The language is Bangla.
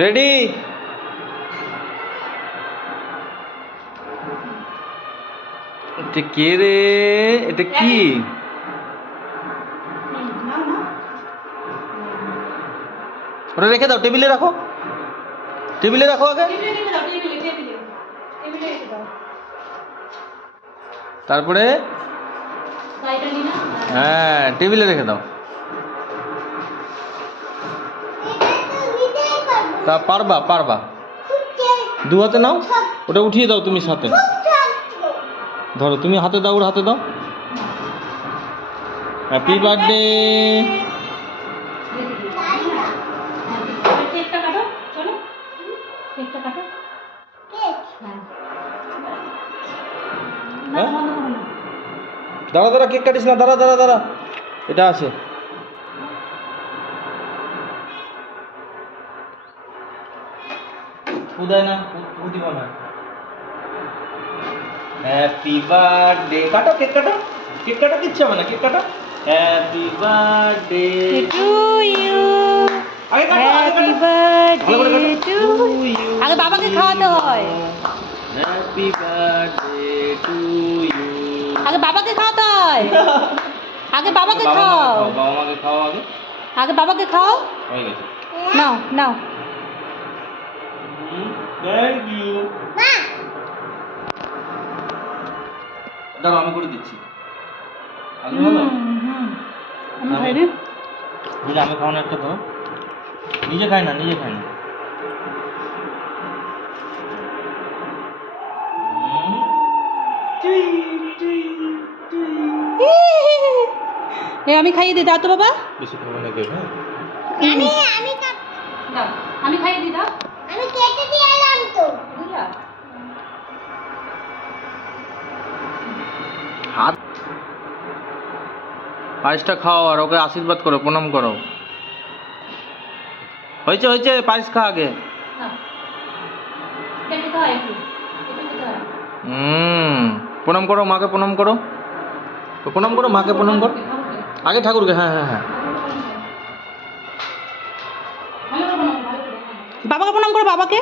রেডি? এটা কে রে? এটা কি? ওটা রেখে দাও, টেবিলে রাখো, টেবিলে রাখো আগে। তারপরে হ্যাঁ, টেবিলে রেখে দাও। তা পারবা পারবা, দু হাতে নাও, ওটা উঠিয়ে দাও তুমি সাথে ধরো, তুমি হাতে দাও, ওর হাতে দাও। Happy birthday. দাঁড়া দাঁড়া, কেক কাটিস না, দাঁড়া দাঁড়া দাঁড়া, এটা আছে। উদয় না উদি মনে হয়। হ্যাপি বার্থডে, কাটো কেক কাটো, কেক কাটো, কিচ্ছু হবে না, কেক কাটো। হ্যাপি বার্থডে টু ইউ, আগে কাটো, আগে হ্যাপি কাটো, বার্থডে ভালো করে কাটো। To you. আগে বাবাকে খাওয়াতে হয়। Happy birthday to you. আগে বাবাকে খাওয়াতে হয়। আগে বাবাকে বাবা খাও, বাবা মাকে খাও আগে। আগে বাবাকে খাও। হয়ে গেছে। নাও নাও। Thank you. দাঁড়াও আমি করে দিচ্ছি। আগে বলো। আমি খাইনি। বুঝলে আমি খাওয়ানো একটা ধরো, নিজে খাই না, নিজে খাই না। আমি খাইয়ে দিই, দাও তো বাবা। বেশি খাবো না কেক, হ্যাঁ? দাও, আমি খাইয়ে দিই, দাও। আমি কেটে দিয়ে এলাম তো। বুঝলা? হাত পায়েসটা খাও আর ওকে আশীর্বাদ করো, প্রণাম করো। হয়েছে হয়েছে, পায়েস খা আগে। নাও। কেটে দাও একটু, কেটে দাও। প্রণাম করো, মাকে প্রণাম করো, তো প্রণাম করো, মাকে প্রণাম করো আগে, ঠাকুরকে। হ্যাঁ হ্যাঁ হ্যাঁ। বাবাকে প্রণাম করো, বাবাকে।